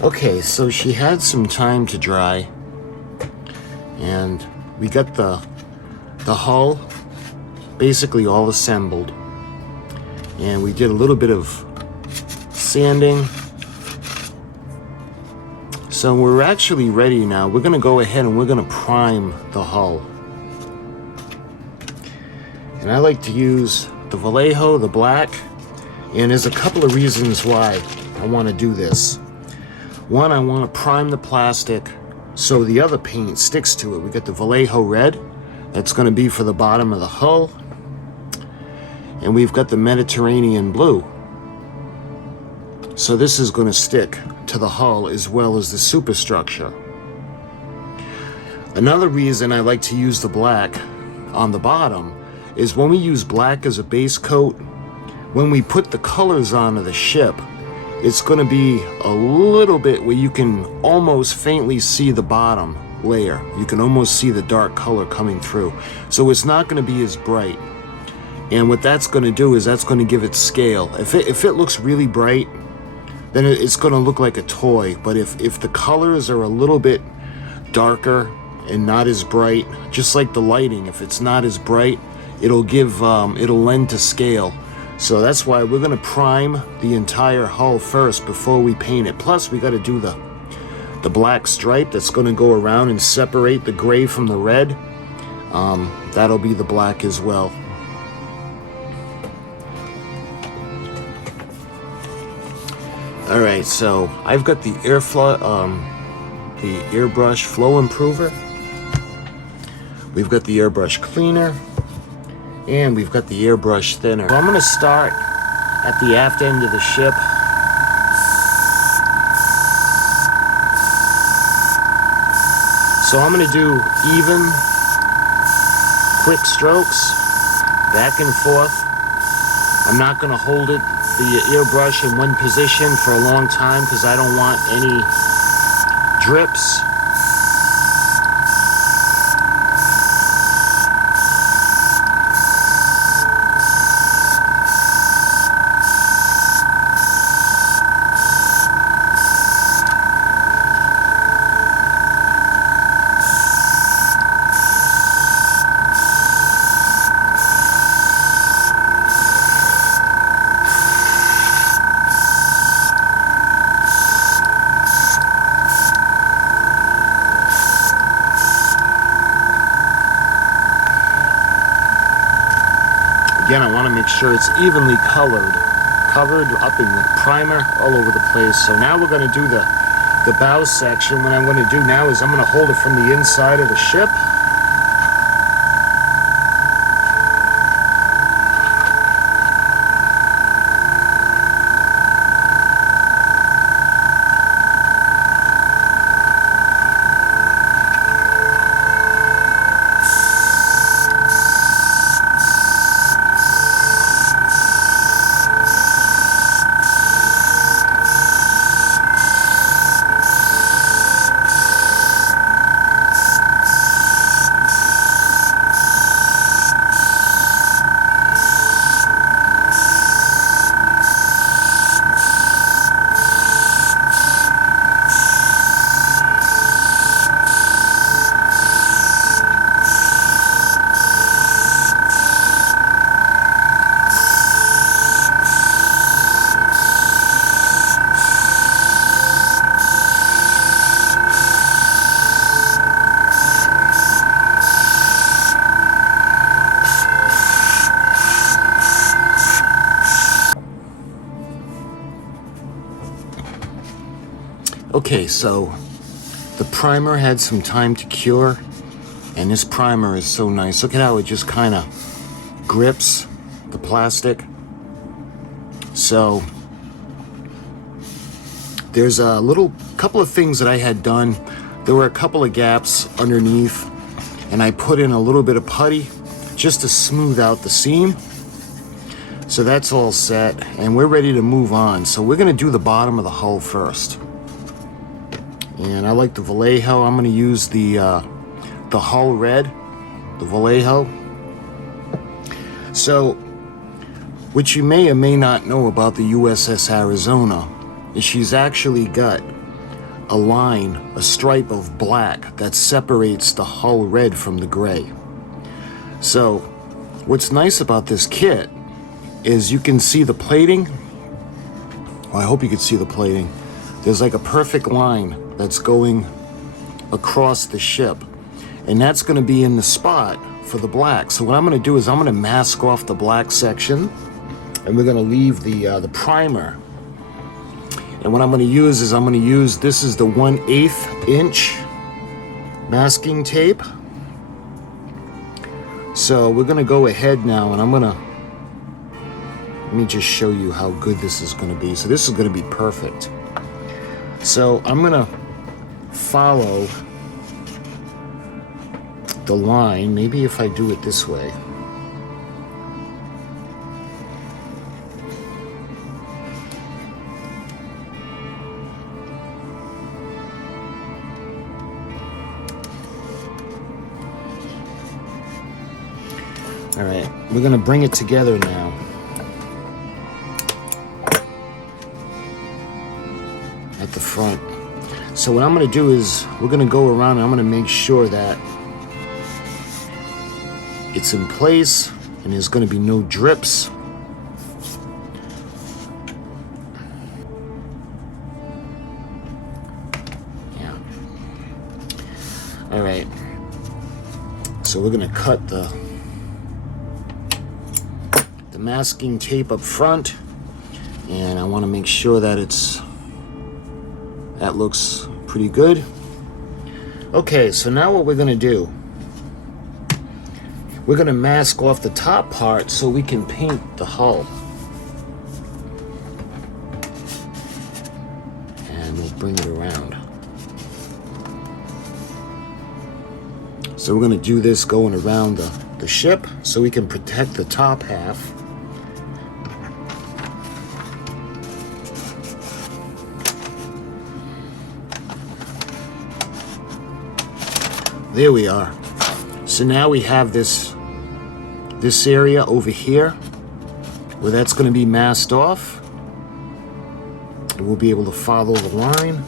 Okay, so she had some time to dry, and we got the hull basically all assembled, and we did a little bit of sanding. So we're actually ready now. We're gonna go ahead and we're gonna prime the hull. And I like to use the Vallejo, the black, and there's a couple of reasons why I want to do this. One, I want to prime the plastic so the other paint sticks to it. We got the Vallejo red, that's going to be for the bottom of the hull, and we've got the Mediterranean blue. So this is going to stick to the hull as well as the superstructure. Another reason I like to use the black on the bottom is when we use black as a base coat, when we put the colors onto the ship, it's going to be a little bit where you can almost faintly see the bottom layer. You can almost see the dark color coming through. So it's not going to be as bright. And what that's going to do is that's going to give it scale. If it looks really bright, then it's going to look like a toy. But if the colors are a little bit darker and not as bright, just like the lighting, if it's not as bright, it'll lend to scale. So that's why we're going to prime the entire hull first before we paint it. Plus, we got to do the black stripe that's going to go around and separate the gray from the red. That'll be the black as well. All right, so I've got the airbrush flow improver. We've got the airbrush cleaner. And we've got the airbrush thinner. So I'm going to start at the aft end of the ship. So I'm going to do even, quick strokes, back and forth. I'm not going to hold the airbrush in one position for a long time because I don't want any drips. Again, I want to make sure it's evenly covered up in the primer all over the place. So now we're going to do the bow section. What I'm going to do now is I'm going to hold it from the inside of the ship. Okay, so the primer had some time to cure, and this primer is so nice. Look at how it just kind of grips the plastic. So there's a couple of things that I had done. There were a couple of gaps underneath, and I put in a little bit of putty just to smooth out the seam. So that's all set, and we're ready to move on. So we're gonna do the bottom of the hull first. And I like the Vallejo. I'm gonna use the hull red, the Vallejo. So, what you may or may not know about the U.S.S. Arizona is she's actually got a line, a stripe of black that separates the hull red from the gray. So, what's nice about this kit is you can see the plating. Well, I hope you can see the plating. There's like a perfect line that's going across the ship, and that's going to be in the spot for the black. So what I'm going to do is I'm going to mask off the black section, and we're going to leave the primer. And what I'm going to use is this is the 1/8 inch masking tape. So we're going to go ahead now, and let me just show you how good this is going to be. So this is going to be perfect. So I'm going to follow the line. Maybe if I do it this way. All right, we're going to bring it together now. At the front. So what I'm going to do is we're going to go around and I'm going to make sure that it's in place and there's going to be no drips. Yeah. All right. So we're going to cut the masking tape up front, and I want to make sure that that looks pretty good. Okay, so now what we're going to do, we're going to mask off the top part so we can paint the hull. And we'll bring it around. So we're going to do this going around the ship so we can protect the top half. There we are. So now we have this area over here where that's going to be masked off. And we'll be able to follow the line.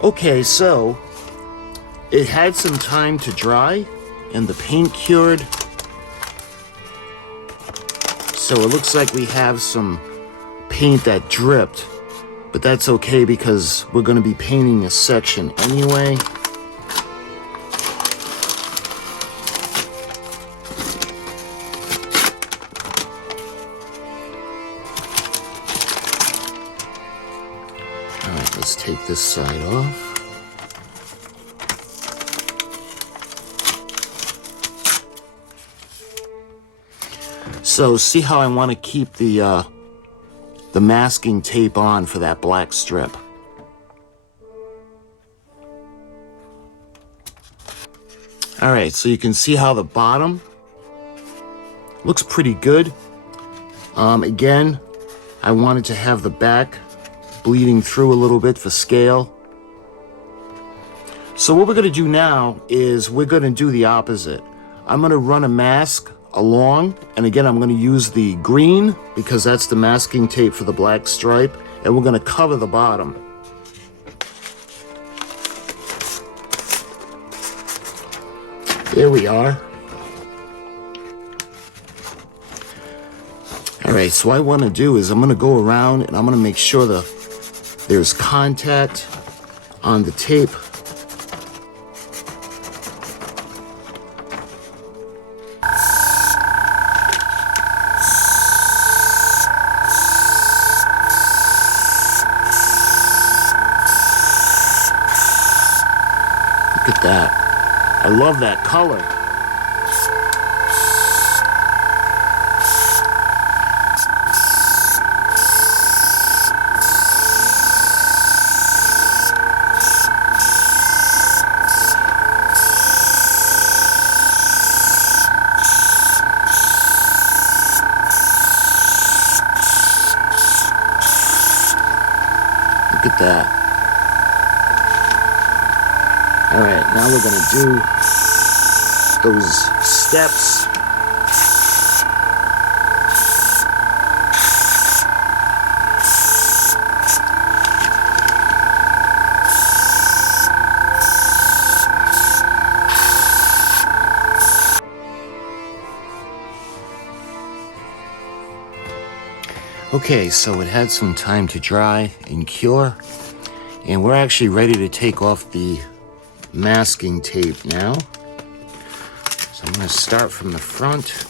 Okay, so it had some time to dry and the paint cured. So it looks like we have some paint that dripped, but that's okay because we're going to be painting this section anyway. Alright, let's take this side off. So see how I want to keep the masking tape on for that black strip. Alright, so you can see how the bottom looks pretty good. Again, I wanted to have the back bleeding through a little bit for scale. So what we're going to do now is we're going to do the opposite. I'm going to run a mask along, and again I'm going to use the green because that's the masking tape for the black stripe, and we're going to cover the bottom. There we are. Alright, so what I want to do is I'm going to go around and I'm going to make sure that there's contact on the tape. Look at that. I love that color. Look at that. All right, now we're gonna do those steps. Okay, so it had some time to dry and cure, and we're actually ready to take off the masking tape now. So I'm going to start from the front.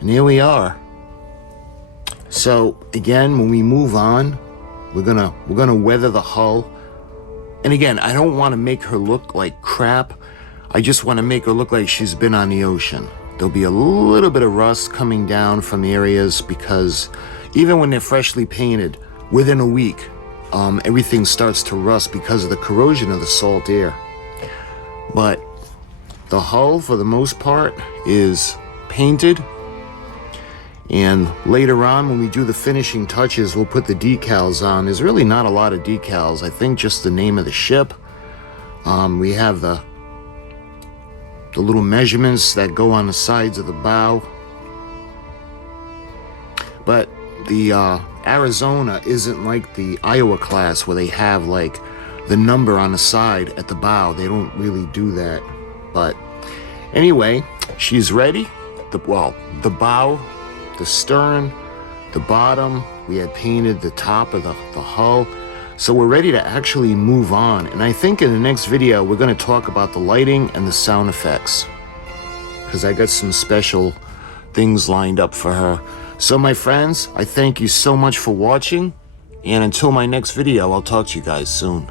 And here we are. So again, when we move on, we're gonna weather the hull. And again, I don't want to make her look like crap. I just want to make her look like she's been on the ocean. There'll be a little bit of rust coming down from areas because even when they're freshly painted, within a week, everything starts to rust because of the corrosion of the salt air. But the hull, for the most part, is painted. And later on, when we do the finishing touches, we'll put the decals on. There's really not a lot of decals. I think just the name of the ship. We have the little measurements that go on the sides of the bow. But the Arizona isn't like the Iowa class where they have like the number on the side at the bow. They don't really do that. But anyway, she's ready. The bow, the stern, the bottom, we had painted the top of the hull. So we're ready to actually move on. And I think in the next video, we're going to talk about the lighting and the sound effects, because I got some special things lined up for her. So my friends, I thank you so much for watching. And until my next video, I'll talk to you guys soon.